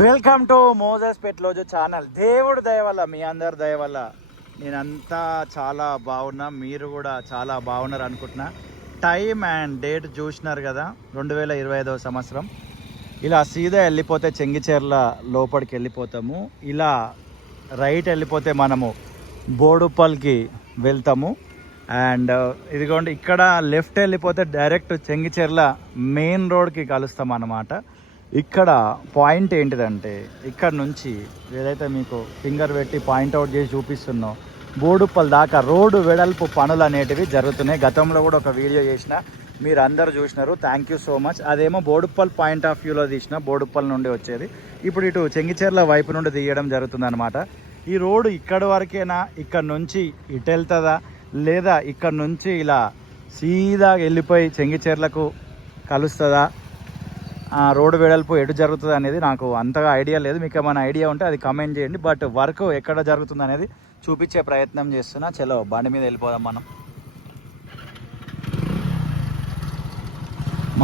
Welcome to Moses పెట్లోజు channel. దేవుడు దయ వల్ల, మీ అందరి దయ వల్ల నేనంతా చాలా బాగున్నా, మీరు కూడా చాలా బాగున్నారు అనుకుంటున్నా. టైం అండ్ డేట్ చూసినారు కదా, 2025 సంవత్సరం. ఇలా సీదా వెళ్ళిపోతే చెంగిచెర్ల లోపలికి వెళ్ళిపోతాము. ఇలా రైట్ వెళ్ళిపోతే మనము బోడుప్పల్కి వెళ్తాము. అండ్ ఇదిగోండి, ఇక్కడ లెఫ్ట్ వెళ్ళిపోతే డైరెక్ట్ చెంగిచెర్ల మెయిన్ రోడ్కి కలుస్తాం అన్నమాట. ఇక్కడ పాయింట్ ఏంటిదంటే, ఇక్కడ నుంచి ఏదైతే మీకు ఫింగర్ పెట్టి పాయింట్అవుట్ చేసి చూపిస్తున్నో బోడుప్పల్ దాకా రోడ్డు వెడల్పు పనులు అనేటివి జరుగుతున్నాయి. గతంలో కూడా ఒక వీడియో చేసిన, మీరు అందరూ చూసినారు. Thank you so much. అదేమో బోడుప్పల్ పాయింట్ ఆఫ్ వ్యూలో తీసిన, బోడుప్పల్ నుండి వచ్చేది. ఇప్పుడు ఇటు చెంగిచెర్ల వైపు నుండి తీయడం జరుగుతుంది అనమాట. ఈ రోడ్డు ఇక్కడ వరకేనా, ఇక్కడ నుంచి ఇటు వెళ్తుందా, లేదా ఇక్కడ నుంచి ఇలా సీదా వెళ్ళిపోయి చెంగిచెర్లకు కలుస్తుందా, రోడ్డు వెడల్పు ఎటు జరుగుతుంది అనేది నాకు అంతగా ఐడియా లేదు. మీకు ఏమైనా ఐడియా ఉంటే అది కమెంట్ చేయండి. బట్ వర్క్ ఎక్కడ జరుగుతుంది అనేది చూపించే ప్రయత్నం చేస్తున్నా. చలో బండి మీద వెళ్ళిపోదాం మనం.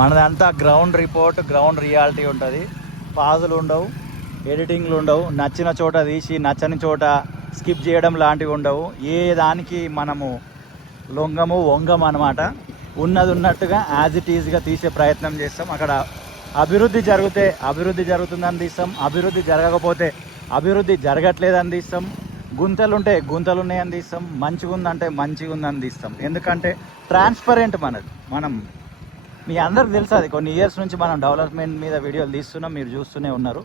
మనదంతా గ్రౌండ్ రిపోర్ట్, గ్రౌండ్ రియాలిటీ ఉంటుంది. పాజులు ఉండవు, ఎడిటింగ్లు ఉండవు, నచ్చిన చోట తీసి నచ్చని చోట స్కిప్ చేయడం లాంటివి ఉండవు. ఏ దానికి మనము లొంగము వంగము అనమాట. ఉన్నది ఉన్నట్టుగా యాజ్ ఇట్ ఈజ్గా తీసే ప్రయత్నం చేస్తాం. అక్కడ అభివృద్ధి జరిగితే అభివృద్ధి జరుగుతుందని తీస్తాం, అభివృద్ధి జరగకపోతే అభివృద్ధి జరగట్లేదని తీస్తాం, గుంతలుంటే గుంతలు ఉన్నాయని తీస్తాం, మంచిగా ఉందంటే మంచిగా ఉందని తీస్తాం. ఎందుకంటే ట్రాన్స్పరెంట్ మనది. మనం మీ అందరికి తెలుసు, అది కొన్ని ఇయర్స్ నుంచి మనం డెవలప్మెంట్ మీద వీడియోలు తీస్తున్నాం, మీరు చూస్తూనే ఉన్నారు.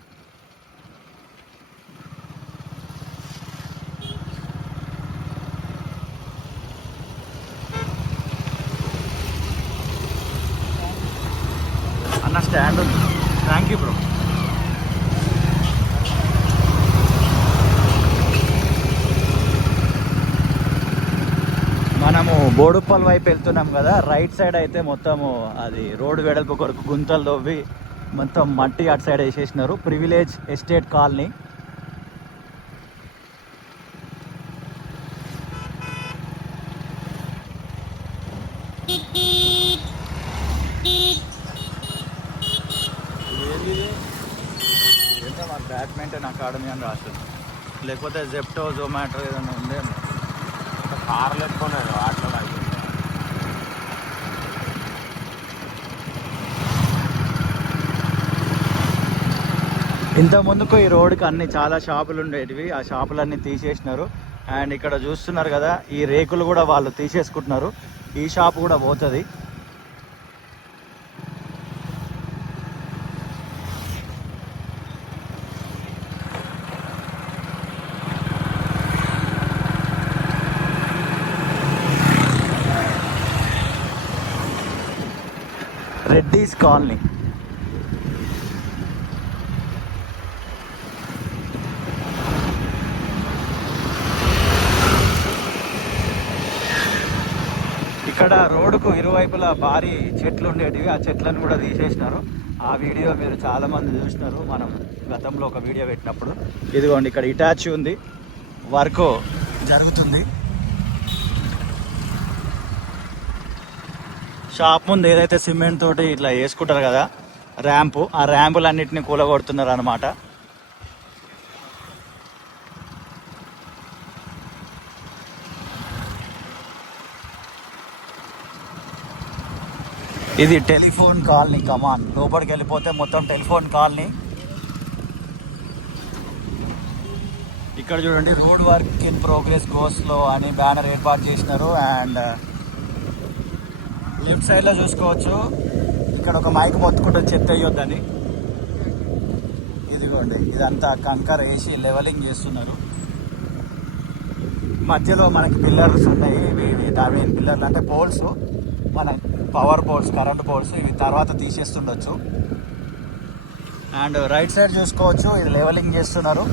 అన్న స్టాండ్ ఉంది. Thank you bro. మనము బోడుప్పల్ వైపు వెళ్తున్నాం కదా, రైట్ సైడ్ అయితే మొత్తము అది రోడ్డు వెడల్పు కొరకు గుంతలు తవ్వి మొత్తం మట్టి అటు సైడ్ వేసేసినారు. Privilege estate colony. ఏంటో మాకు బ్యాడ్మింటన్ అకాడమీ అని రాస్తుంది, లేకపోతే జెప్టో జొమాటో ఏదైనా ఉందేమో. కార్లు ఎక్కున్నాయి ఆటో. ఇంత ముందుకు ఈ రోడ్డుకి అన్ని చాలా షాపులు ఉండేటివి, ఆ షాపులన్నీ తీసేసినారు. అండ్ ఇక్కడ చూస్తున్నారు కదా, ఈ రేకులు కూడా వాళ్ళు తీసేసుకుంటున్నారు. ఈ షాపు కూడా పోతుంది. రెడ్డీస్ కాలనీ. ఇక్కడ రోడ్డుకు ఇరువైపులా భారీ చెట్లు ఉండేటివి, ఆ చెట్లను కూడా తీసేసినారు. ఆ వీడియో మీరు చాలామంది చూసినారు, మనం గతంలో ఒక వీడియో పెట్టినప్పుడు. ఇదిగోండి, ఇక్కడ ఇటాచీ ఉంది, వర్క్ జరుగుతుంది. షాప్ ముందు ఏదైతే సిమెంట్ తోటి ఇట్లా వేసుకుంటారు కదా ర్యాంపు, ఆ ర్యాంపులన్నింటినీ కూలగొడుతున్నారు అనమాట. ఇది టెలిఫోన్ కాలనీ. కమాన్, లోపలికి వెళ్ళిపోతే మొత్తం టెలిఫోన్ కాలనీ. ఇక్కడ చూడండి, రోడ్ వర్క్ ఇన్ ప్రోగ్రెస్ గోస్లో అని బ్యానర్ ఏర్పాటు చేసినారు. అండ్ లెఫ్ట్ సైడ్లో చూసుకోవచ్చు, ఇక్కడ ఒక మైక్ మొత్తుకుంటే చెత్త వేయొద్దని. ఇదిగోండి, ఇదంతా కంకర వేసి లెవెలింగ్ చేస్తున్నారు. మధ్యలో మనకి పిల్లర్స్ ఉన్నాయి. ఇవి దాని పిల్లర్లు అంటే పోల్స్, మన పవర్ పోల్స్, కరెంట్ పోల్స్. ఇవి తర్వాత తీసేస్తుండొచ్చు. అండ్ రైట్ సైడ్ చూసుకోవచ్చు, ఇది లెవెలింగ్ చేస్తున్నారు.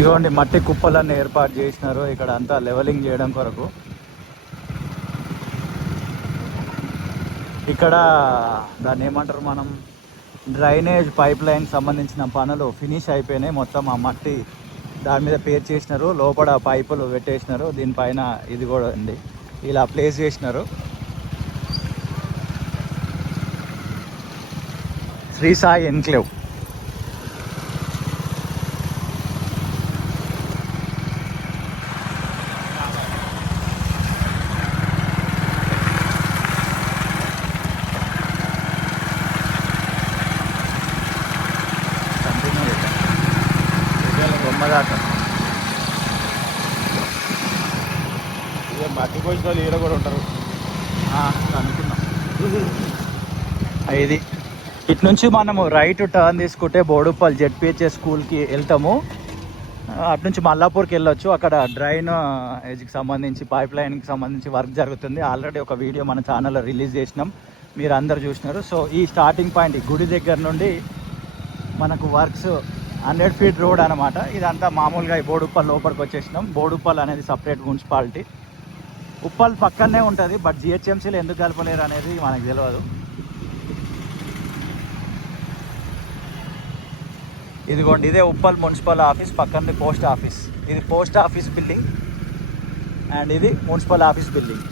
ఇదిగోండి మట్టి కుప్పలన్నీ ఏర్పాటు చేసినారు ఇక్కడ అంతా లెవెలింగ్ చేయడం కొరకు. ఇక్కడ దాన్ని ఏమంటారు మనం, డ్రైనేజ్ పైప్ లైన్ సంబంధించిన పనులు ఫినిష్ అయిపోయినాయి. మొత్తం ఆ మట్టి దాని మీద పేర్ చేసినారు, లోపల పైపులు పెట్టేసినారు. దీనిపైన ఇది కూడా ఉంది, ఇలా ప్లేస్ చేసినారు. శ్రీ సాయి ఎన్క్లేవ్. బొమ్మదాట మట్టి పోసిన వాళ్ళు ఈడ కూడా ఉంటారు అనుకున్నాం. ఇది ఇటు నుంచి మనము రైట్ టర్న్ తీసుకుంటే బోడుప్పల్ జెడ్పిహెచ్ఎస్ స్కూల్కి వెళ్తాము. అటు నుంచి మల్లాపూర్కి వెళ్ళొచ్చు. అక్కడ డ్రైన్ ఏజ్కి సంబంధించి పైప్ లైన్కి సంబంధించి వర్క్ జరుగుతుంది. ఆల్రెడీ ఒక వీడియో మన ఛానల్లో రిలీజ్ చేసినాం, మీరు అందరు చూసినారు. సో ఈ స్టార్టింగ్ పాయింట్ గుడి దగ్గర నుండి మనకు వర్క్స్ 100 ఫీట్ రోడ్ అనమాట. ఇదంతా మామూలుగా ఈ బోడుప్పల్ లోపలికి వచ్చేసినాం. బోడుప్పల్ అనేది సపరేట్ మున్సిపాలిటీ, ఉప్పల్ పక్కనే ఉంటుంది. బట్ జిహెచ్ఎంసీలో ఎందుకు కలపలేరు అనేది మనకు తెలియదు. ఇదిగోండి ఇదే ఉప్పల్ మున్సిపల్ ఆఫీస్, పక్కన పోస్ట్ ఆఫీస్. ఇది పోస్ట్ ఆఫీస్ బిల్డింగ్ అండ్ ఇది municipal office building.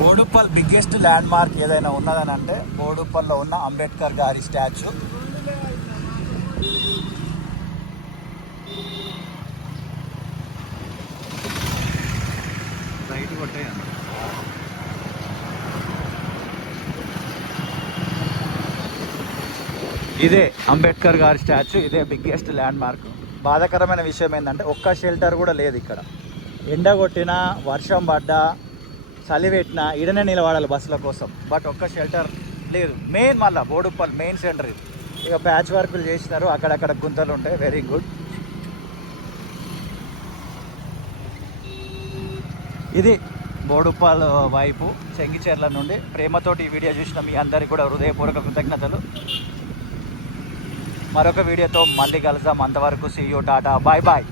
Boduppal biggest land mark ఏదైనా ఉన్నదని అంటే బోడుప్పల్లో ఉన్న అంబేద్కర్ గారి స్టాచ్యూ. రైట్ కొట్టేయండి. ఇదే అంబేద్కర్ గారి స్టాచ్యూ, ఇదే బిగ్గెస్ట్ ల్యాండ్ మార్క్. బాధాకరమైన విషయం ఏంటంటే ఒక్క షెల్టర్ కూడా లేదు ఇక్కడ. ఎండ కొట్టినా, వర్షం పడ్డా, చలి పెట్టినా ఈడనే నిలబడాలి బస్సుల కోసం. బట్ ఒక్క షెల్టర్ లేదు. మెయిన్ మళ్ళీ బోడుప్పల్ మెయిన్ సెంటర్ ఇది. ఇక ప్యాచ్ వర్కులు చేసినారు, అక్కడక్కడ గుంతలు ఉంటాయి. Very good. ఇది బోడుప్పల్ వైపు చెంగిచెర్ల నుండి ప్రేమతోటి ఈ వీడియో చూసిన మీ అందరికీ కూడా హృదయపూర్వక కృతజ్ఞతలు. మరొక వీడియోతో మళ్ళీ కలుద్దాం. అంతవరకు see you, tata, bye bye.